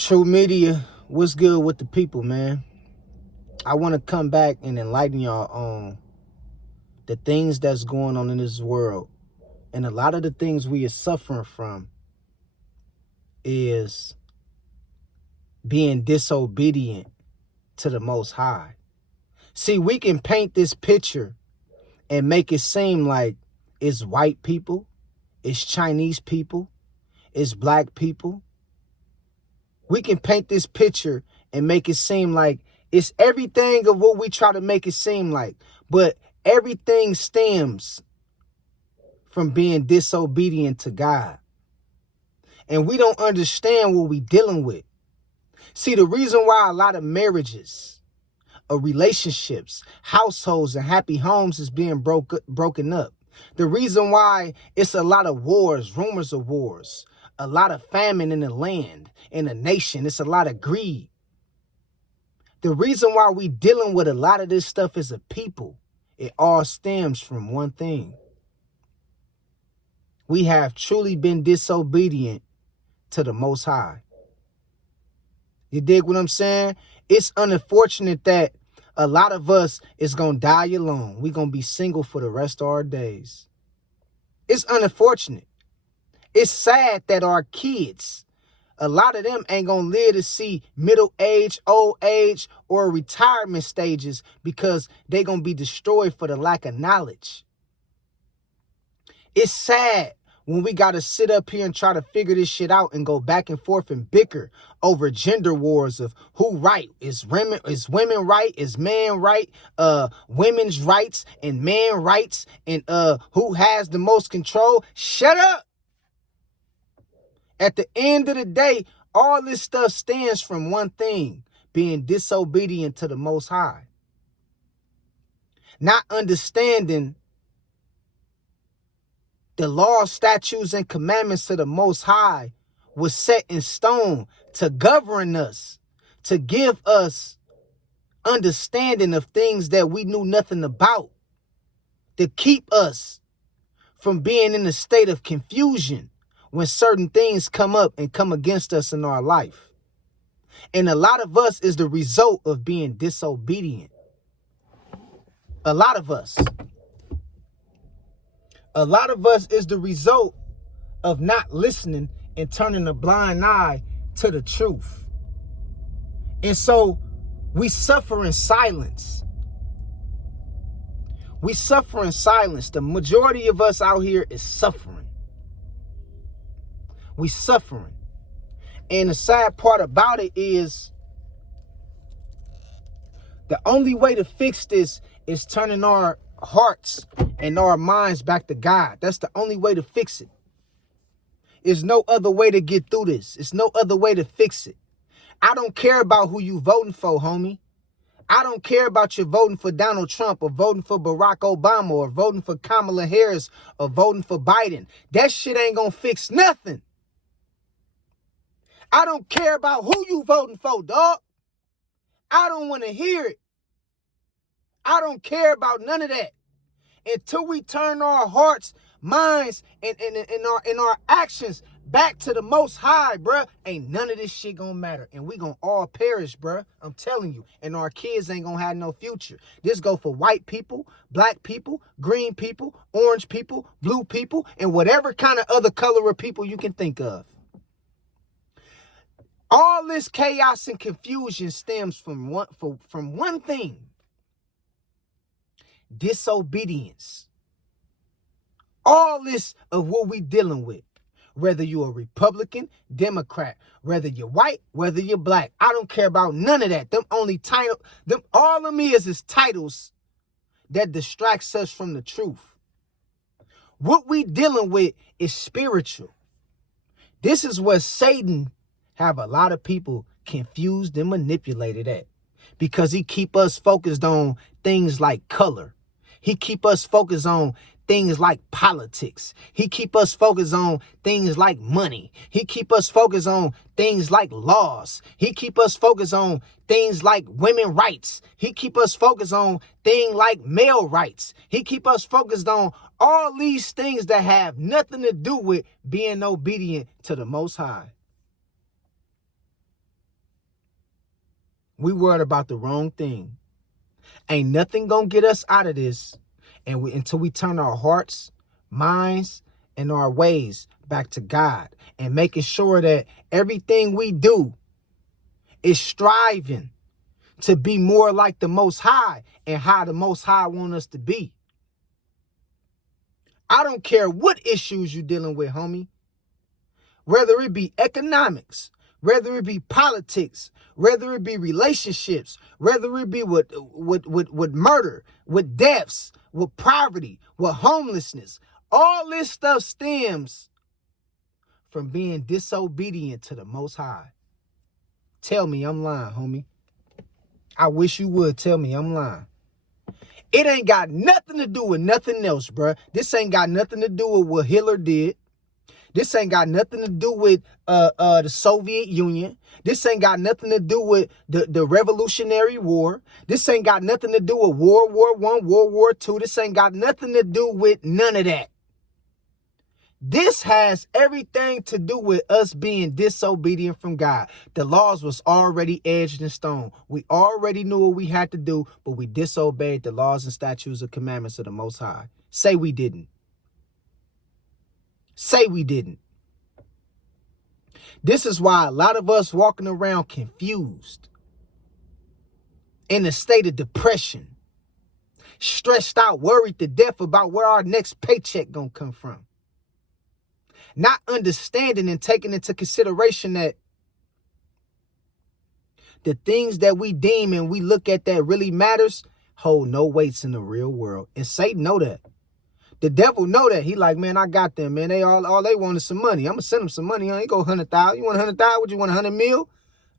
True Media, what's good with the people, man? I want to come back and enlighten y'all on the things that's going on in this world. And a lot of the things we are suffering from is being disobedient to the Most High. See, we can paint this picture and make it seem like it's white people, it's Chinese people, it's black people. We can paint this picture and make it seem like it's everything of what we try to make it seem like. But everything stems from being disobedient to God. And we don't understand what we're dealing with. See, the reason why a lot of marriages, relationships, households, and happy homes is being broken up. The reason why it's a lot of wars, rumors of wars, a lot of famine in the land, in the nation, it's a lot of greed. The reason why we dealing with a lot of this stuff as a people, it all stems from one thing. We have truly been disobedient to the Most High. You dig what I'm saying? It's unfortunate that a lot of us is going to die alone. We're going to be single for the rest of our days. It's unfortunate. It's sad that our kids, a lot of them ain't going to live to see middle age, old age, or retirement stages because they going to be destroyed for the lack of knowledge. It's sad when we got to sit up here and try to figure this shit out and go back and forth and bicker over gender wars of who right. Is women right? Is man right? Women's rights and man rights and who has the most control? Shut up. At the end of the day, all this stuff stands from one thing, being disobedient to the Most High. Not understanding the laws, statutes, and commandments of the Most High was set in stone to govern us, to give us understanding of things that we knew nothing about, to keep us from being in a state of confusion when certain things come up and come against us in our life. And a lot of us is the result of being disobedient. A lot of us is the result of not listening and turning a blind eye to the truth. And so we suffer in silence. We suffer in silence. The majority of us out here is suffering. We suffering. And the sad part about it is the only way to fix this is turning our hearts and our minds back to God. That's the only way to fix it. There's no other way to get through this. There's no other way to fix it. I don't care about who you voting for, homie. I don't care about you voting for Donald Trump or voting for Barack Obama or voting for Kamala Harris or voting for Biden. That shit ain't gonna fix nothing. I don't care about who you voting for, dog. I don't want to hear it. I don't care about none of that. Until we turn our hearts, minds, and our actions back to the Most High, bruh, ain't none of this shit gonna matter. And we gonna all perish, bruh. I'm telling you. And our kids ain't gonna have no future. This go for white people, black people, green people, orange people, blue people, and whatever kind of other color of people you can think of. All this chaos and confusion stems from one thing. Disobedience. All this of what we dealing with. Whether you're a Republican, Democrat, whether you're white, whether you're black. I don't care about none of that. All of me is titles that distracts us from the truth. What we dealing with is spiritual. This is what Satan have a lot of people confused and manipulated at, because he keep us focused on things like color. He keep us focused on things like politics. He keep us focused on things like money. He keep us focused on things like laws. He keep us focused on things like women rights. He keep us focused on things like male rights. He keep us focused on all these things that have nothing to do with being obedient to the Most High. We worried about the wrong thing. Ain't nothing gonna get us out of this until we turn our hearts, minds, and our ways back to God and making sure that everything we do is striving to be more like the Most High and how the Most High want us to be. I don't care what issues you're dealing with, homie. Whether it be economics, whether it be politics, whether it be relationships, whether it be with murder, with deaths, with poverty, with homelessness, all this stuff stems from being disobedient to the Most High. Tell me I'm lying, homie. I wish you would tell me I'm lying. It ain't got nothing to do with nothing else, bruh. This ain't got nothing to do with what Hitler did. This ain't got nothing to do with the Soviet Union. This ain't got nothing to do with the Revolutionary War. This ain't got nothing to do with World War I, World War II. This ain't got nothing to do with none of that. This has everything to do with us being disobedient from God. The laws was already edged in stone. We already knew what we had to do, but we disobeyed the laws and statutes and commandments of the Most High. Say we didn't. Say we didn't. This is why a lot of us walking around confused, in a state of depression, stressed out, worried to death about where our next paycheck gonna come from. Not understanding and taking into consideration that the things that we deem and we look at that really matters hold no weights in the real world. And Satan know that. The devil know that. He like, man, I got them, man. They all they want is some money. I'm gonna send them some money. He go 100,000. You want 100,000? What you want, 100 mil?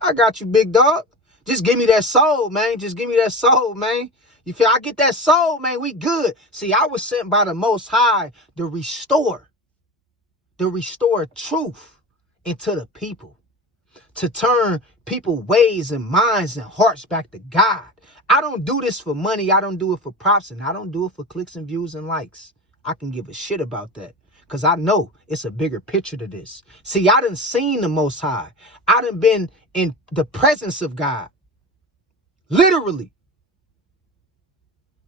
I got you, big dog. Just give me that soul, man. Just give me that soul, man. You feel I get that soul, man? We good. See, I was sent by the Most High to restore truth into the people, to turn people's ways and minds and hearts back to God. I don't do this for money. I don't do it for props, and I don't do it for clicks and views and likes. I can give a shit about that because I know it's a bigger picture to this. See, I done seen the Most High. I done been in the presence of God. Literally.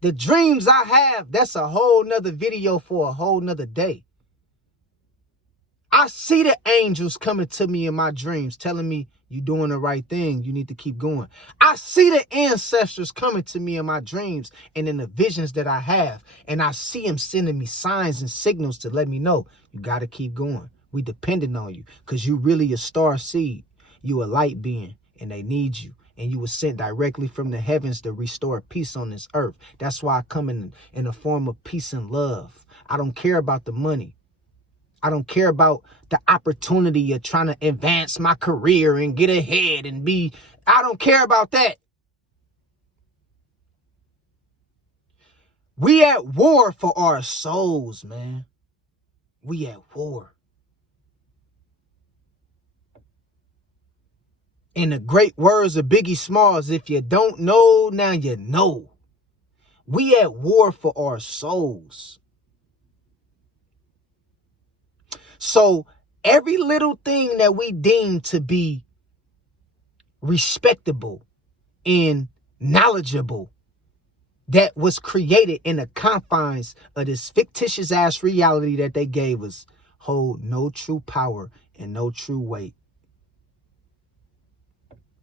The dreams I have, that's a whole nother video for a whole nother day. I see the angels coming to me in my dreams, telling me, you're doing the right thing. You need to keep going. I see the ancestors coming to me in my dreams and in the visions that I have. And I see them sending me signs and signals to let me know, you got to keep going. We depending on you because you really a star seed. You a light being and they need you. And you were sent directly from the heavens to restore peace on this earth. That's why I come in the form of peace and love. I don't care about the money. I don't care about the opportunity of trying to advance my career and get ahead and be. I don't care about that. We at war for our souls, man. We at war. In the great words of Biggie Smalls, if you don't know, now you know. We at war for our souls. So every little thing that we deem to be respectable and knowledgeable that was created in the confines of this fictitious ass reality that they gave us hold no true power and no true weight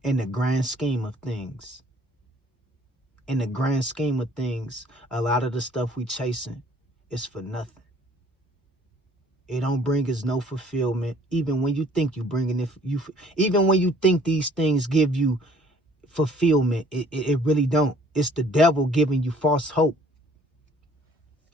in the grand scheme of things. In the grand scheme of things, a lot of the stuff we chasing is for nothing. It don't bring us no fulfillment. Even when you think you bringing it, even when you think these things give you fulfillment, it really don't. It's the devil giving you false hope.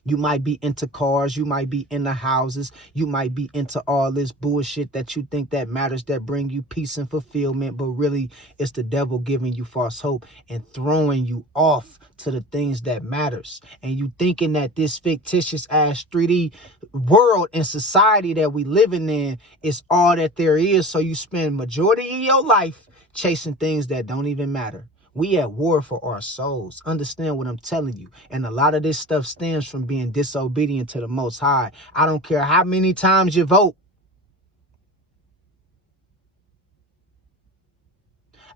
You might be into cars, you might be into houses, you might be into all this bullshit that you think that matters, that bring you peace and fulfillment, but really it's the devil giving you false hope and throwing you off to the things that matters. And you thinking that this fictitious ass 3D world and society that we living in is all that there is, so you spend majority of your life chasing things that don't even matter. We at war for our souls. Understand what I'm telling you. And a lot of this stuff stems from being disobedient to the Most High. I don't care how many times you vote.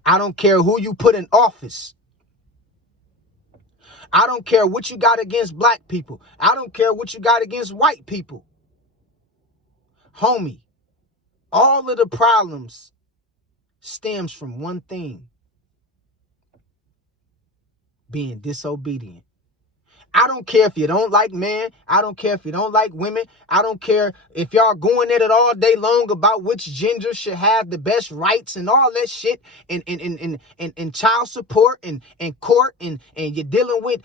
I don't care who you put in office. I don't care what you got against black people. I don't care what you got against white people. Homie, all of the problems stems from one thing: being disobedient. I don't care if you don't like men. I don't care if you don't like women. I don't care if y'all going at it all day long about which gender should have the best rights and all that shit and child support and court and you're dealing with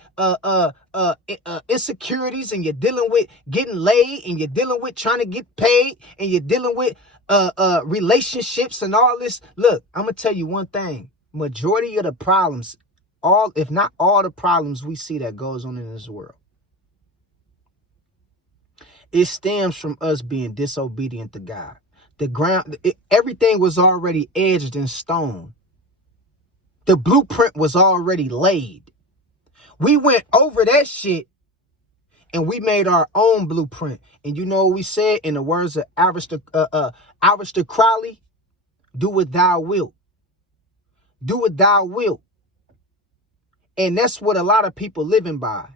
insecurities and you're dealing with getting laid and you're dealing with trying to get paid and you're dealing with relationships and all this. Look, I'm gonna tell you one thing. Majority of the problems, all, if not all the problems we see that goes on in this world, it stems from us being disobedient to God. The ground, everything was already edged in stone. The blueprint was already laid. We went over that shit and we made our own blueprint. And you know what we said in the words of Alistair Crowley? Do what thou wilt. Do what thou wilt. And that's what a lot of people living by.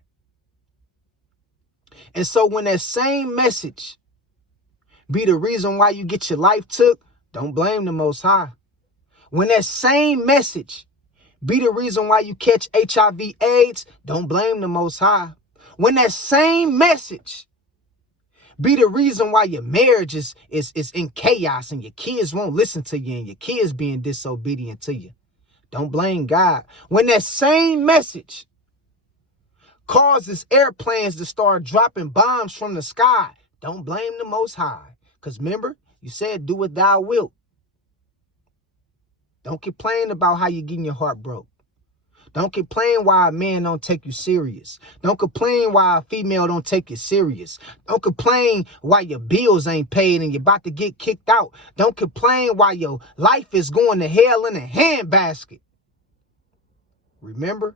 And so when that same message be the reason why you get your life took, don't blame the Most High. When that same message be the reason why you catch HIV/AIDS, don't blame the Most High. When that same message be the reason why your marriage is in chaos and your kids won't listen to you and your kids being disobedient to you, don't blame God. When that same message causes airplanes to start dropping bombs from the sky, don't blame the Most High. Because remember, you said do what thou wilt. Don't complain about how you're getting your heart broke. Don't complain why a man don't take you serious. Don't complain why a female don't take you serious. Don't complain why your bills ain't paid and you're about to get kicked out. Don't complain why your life is going to hell in a handbasket. Remember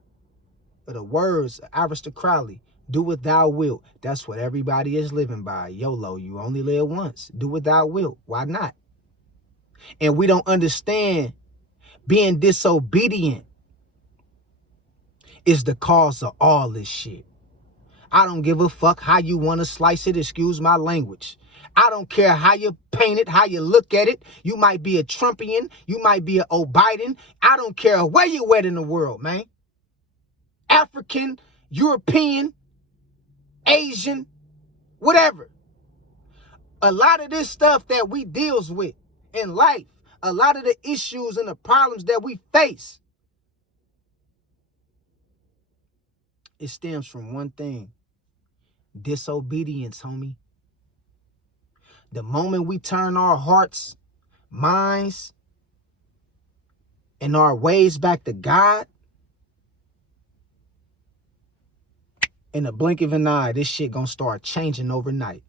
the words of Alistair Crowley, do what thou wilt. That's what everybody is living by. YOLO, you only live once. Do what thou wilt. Why not? And we don't understand being disobedient is the cause of all this shit. I don't give a fuck how you want to slice it. Excuse my language. I don't care how you paint it, how you look at it. You might be a Trumpian. You might be an O'Biden. I don't care where you at in the world, man. African, European, Asian, whatever. A lot of this stuff that we deals with in life, a lot of the issues and the problems that we face, it stems from one thing: disobedience, homie. The moment we turn our hearts, minds, and our ways back to God, in the blink of an eye, this shit gonna start changing overnight.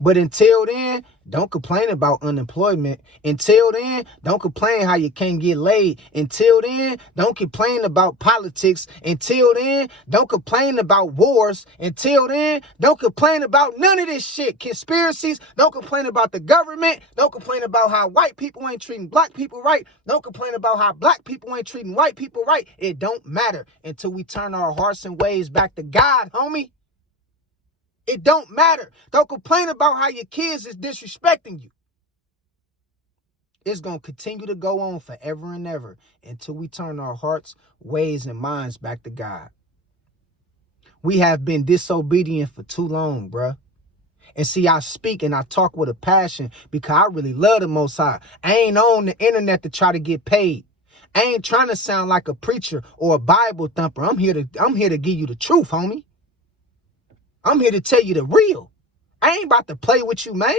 But until then, don't complain about unemployment. Until then, don't complain how you can't get laid. Until then, don't complain about politics. Until then, don't complain about wars. Until then, don't complain about none of this shit. Conspiracies, don't complain about the government. Don't complain about how white people ain't treating black people right. Don't complain about how black people ain't treating white people right. It don't matter until we turn our hearts and ways back to God, homie. It don't matter. Don't complain about how your kids is disrespecting you. It's going to continue to go on forever and ever until we turn our hearts, ways, and minds back to God. We have been disobedient for too long, bruh. And see, I speak and I talk with a passion because I really love the Most High. I ain't on the internet to try to get paid. I ain't trying to sound like a preacher or a Bible thumper. I'm here to give you the truth, homie. I'm here to tell you the real. I ain't about to play with you, man.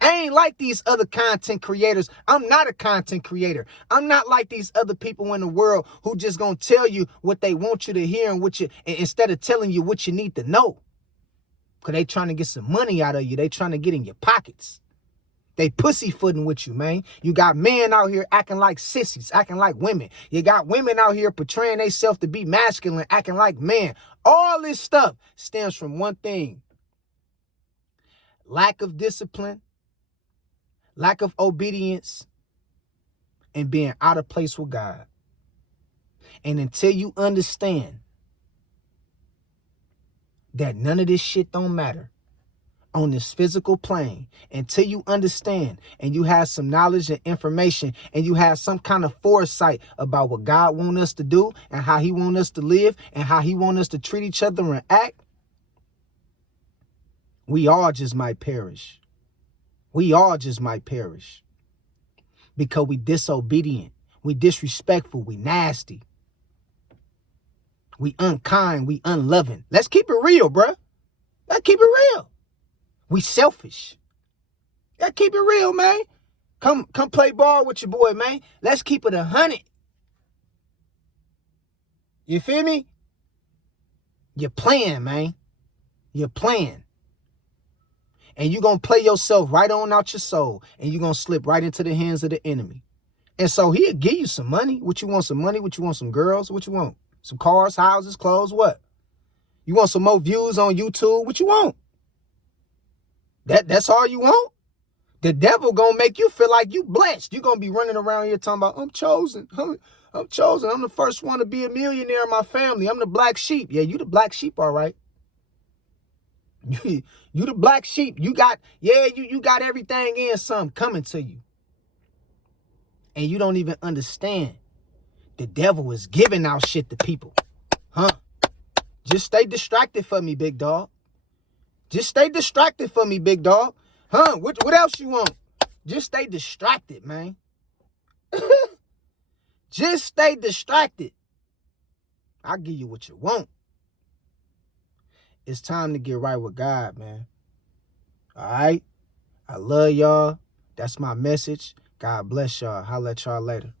I ain't like these other content creators. I'm not a content creator. I'm not like these other people in the world who just gonna tell you what they want you to hear and instead of telling you what you need to know. Because they trying to get some money out of you. They trying to get in your pockets. They pussyfooting with you, man. You got men out here acting like sissies, acting like women. You got women out here portraying themselves to be masculine, acting like men. All this stuff stems from one thing: lack of discipline, lack of obedience, and being out of place with God. And until you understand that none of this shit don't matter on this physical plane, until you understand and you have some knowledge and information and you have some kind of foresight about what God wants us to do and how he wants us to live and how he wants us to treat each other and act, we all just might perish. We all just might perish because we disobedient, we disrespectful, we nasty, we unkind, we unloving. Let's keep it real, bruh. Let's keep it real. We selfish. Let's keep it real, man. Come play ball with your boy, man. Let's keep it 100. You feel me? You're playing, man. You're playing. And you're going to play yourself right on out your soul. And you're going to slip right into the hands of the enemy. And so he'll give you some money. What you want, some money? What you want, some girls? What you want? Some cars, houses, clothes, what? You want some more views on YouTube? What you want? That's all you want? The devil gonna make you feel like you blessed. You're gonna be running around here talking about, I'm chosen. I'm chosen. I'm the first one to be a millionaire in my family. I'm the black sheep. Yeah, you the black sheep, all right. You the black sheep. You got everything and some coming to you. And you don't even understand. The devil is giving out shit to people. Just stay distracted for me, big dog. Just stay distracted for me, big dog. What else you want? Just stay distracted, man. Just stay distracted. I'll give you what you want. It's time to get right with God, man. All right? I love y'all. That's my message. God bless y'all. Holla at y'all later.